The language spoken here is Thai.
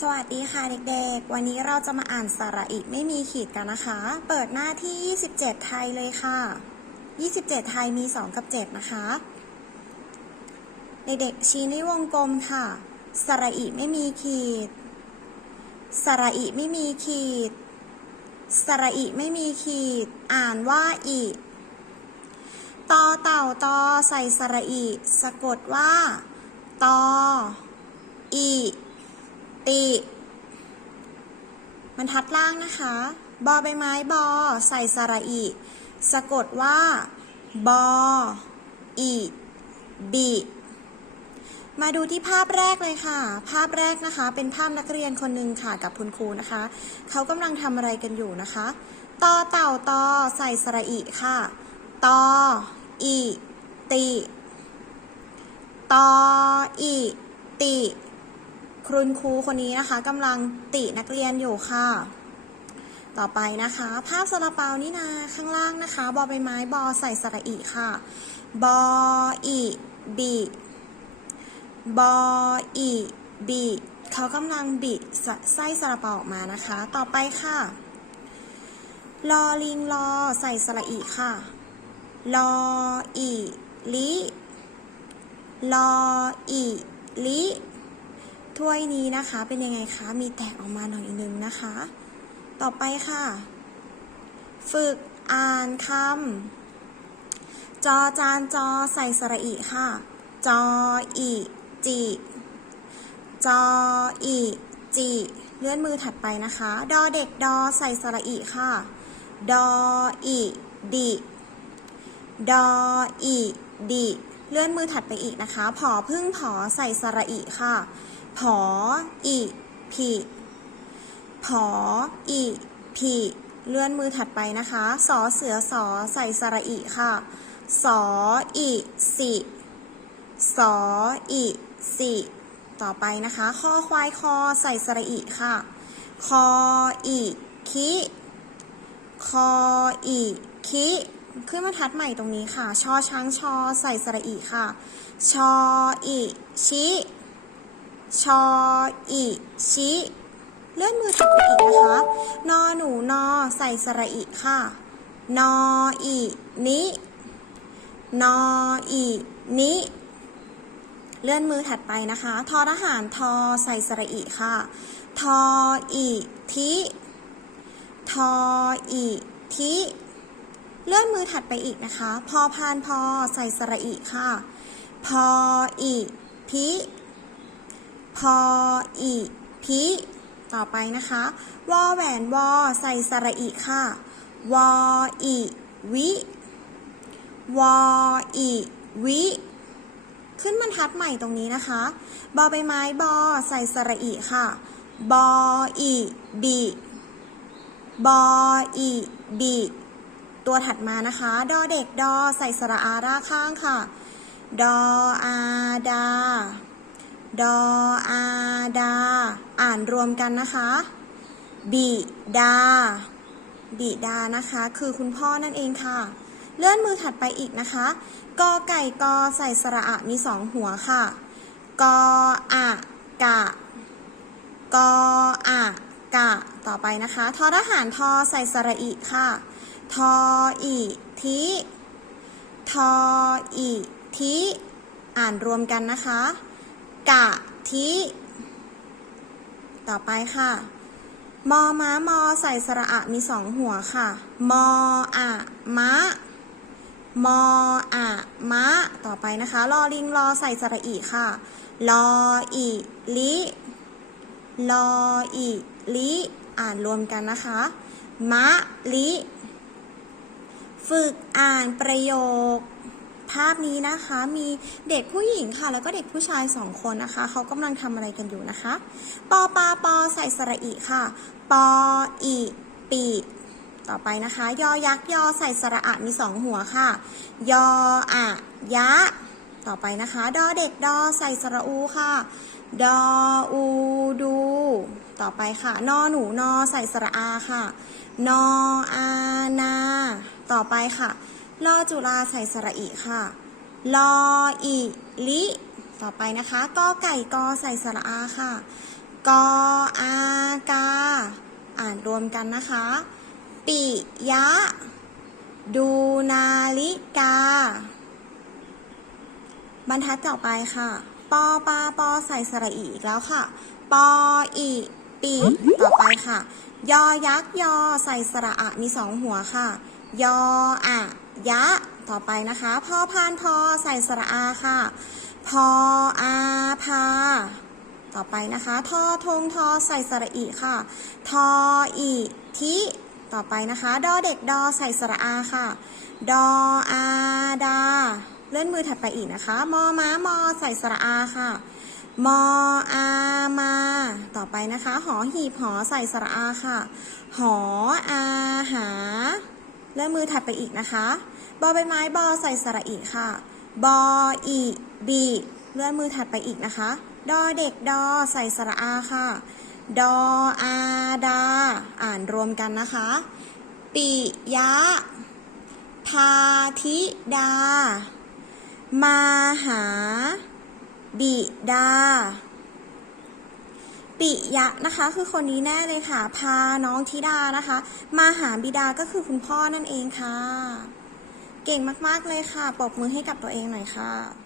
สวัสดีค่ะเด็กๆ วันนี้เราจะมาอ่านสระอิไม่มีขีดกันนะคะ เปิดหน้าที่ 27 ไทยเลยค่ะ 27 ไทยมี 2 กับ 7 นะคะ เด็กๆ ชี้ในวงกลมค่ะ สระอิไม่มีขีด สระอิไม่มีขีด สระอิไม่มีขีด อ่านว่าอิตอเต่าตอใส่สระอิสะกดว่าตออี ติบรรทัดล่างนะคะ บอใบไม้บอ ใส่สระอีสะกดว่า บอ อีบิ มาดูที่ภาพแรกเลยค่ะ ภาพแรกนะคะ เป็นภาพนักเรียนคนหนึ่งค่ะกับคุณครูนะคะ เขากำลังทำอะไรกันอยู่นะคะตอเต่าตอใส่สระอีค่ะตออีติตออีติ คุณครูคนนี้นะคะกำลังตินักเรียนอยู่ค่ะ ต่อไปนะคะ ภาพสระเปานี่นาข้างล่างนะคะบอใบไม้บอใส่สระอีค่ะบออีบีบออีบีเขากำลังบิสไส้สระเปาออกมานะคะ ต่อไปค่ะลอลิงลอใส่สระอีค่ะลออีลิลออีลิ ถ้วยนี้นะคะเป็นยังไงคะ มีแตกออกมาหน่อยนึงนะคะ ต่อไปค่ะ ฝึกอ่านคำจอจานจอใส่สระอีค่ะ จออีจิจออีจิเลื่อนมือถัดไปนะคะ ดอเด็กดอใส่สระอีค่ะ ดออีดิดออีดิเลื่อนมือถัดไปอีกนะคะ ผอพึ่งผอใส่สระอีค่ะ ผออีผีผออีผีเลื่อนมือถัดไปนะคะสอเสือสอใส่สระอีค่ะสออีสิสออีสิต่อไปนะคะข้อควายคอใส่สระอีค่ะคออีคิคออีคิขึ้นมาทัดใหม่ตรงนี้ค่ะ ชอช้างชอใส่สระอีค่ะ ชออีชิ ชออีชิเลื่อนมือถัดไปอีกนะคะ นอหนูนอใส่สระอีค่ะ นออีนินออีนิเลื่อนมือถัดไปนะคะ ทอทหารทอใส่สระอีค่ะ ทออีทิทออีทิเลื่อนมือถัดไปอีกนะคะ พอพานพอใส่สระอีค่ะ พออีพิ พออีพิต่อไปนะคะวอแหวนวอใส่สระอีค่ะวออีวิวออีวิ ขึ้นบรรทัดใหม่ตรงนี้นะคะ บอใบไม้บอใส่สระอีค่ะ บออีบีบออีบีตัวถัดมานะคะ ดอเด็กดอใส่สระอาร่าข้างค่ะ ดออาดา ดออาดา อ่านรวมกันนะคะ บิดา บิดานะคะ คือคุณพ่อนั่นเองค่ะ เลื่อนมือถัดไปอีกนะคะกอไก่กอใส่สระอะมีสองหัวค่ะกออะกะกออะกะ ต่อไปนะคะทอทหารทอใส่สระอีค่ะทออีทิทออีทิ อ่านรวมกันนะคะ กะทิ ต่อไปค่ะ มอม้ามอใส่สระอะมีสองหัวค่ะ มออะมะ มออะมะ ต่อไปนะคะ ลอลิงรอใส่สระอีค่ะ ลออีลิ ลออีลิ อ่านรวมกันนะคะ มะลิ ฝึกอ่านประโยค ภาพนี้นะคะมีเด็กผู้หญิงค่ะ แล้วก็เด็กผู้ชายสองคนนะคะเขากำลังทำอะไรกันอยู่นะคะ ปอปาปอใส่สระอีค่ะ ปออีปีต่อไปนะคะ ยอยักษ์ยอใส่สระอะมีสองหัวค่ะ ยออะยะ ต่อไปนะคะ ดอเด็กดอใส่สระอูค่ะ ดออูดู ต่อไปค่ะ นอหนูนอใส่สระอาค่ะ นออานา ต่อไปค่ะ ลอจุฬาใส่สระอีค่ะ ลออีลิ ต่อไปนะคะกอไก่กอใส่สระอาค่ะ กออากา อ่านรวมกันนะคะ ปิยะ ดูนาฬิกา บรรทัดต่อไปค่ะ ปอปาปอใส่สระอีอีกแล้วค่ะ ปออีปีต่อไปค่ะ ยอยักษ์ยอใส่สระอะมีสองหัวค่ะ ยออะ ยะ ต่อไปนะคะพอพานพอใส่สระอาค่ะ พออาพา ต่อไปนะคะทอทงทอใส่สระอีค่ะ ทออีทิต่อไปนะคะ ดอเด็กดอใส่สระอาค่ะ ดออาดา เลื่อนมือถัดไปอีกนะคะ มอม้ามอใส่สระอาค่ะ มออามา ต่อไปนะคะ หอหีบหอใส่สระอาค่ะ หออาหา เลื่อมือถัดไปอีกนะคะ บอใบไม้บอใส่สระอีค่ะ บออีบีเลื่อนมือถัดไปอีกนะคะ ดอเด็กดอใส่สระอาค่ะ ดออาดา อ่านรวมกันนะคะ ปิยะพาธิดา มาหา บิดา ปิยะนะคะคือคนนี้แน่เลยค่ะ พาน้องธิดานะคะ มาหาบิดาก็คือคุณพ่อนั่นเองค่ะ เก่งมากๆเลยค่ะปรบมือให้กับตัวเองหน่อยค่ะ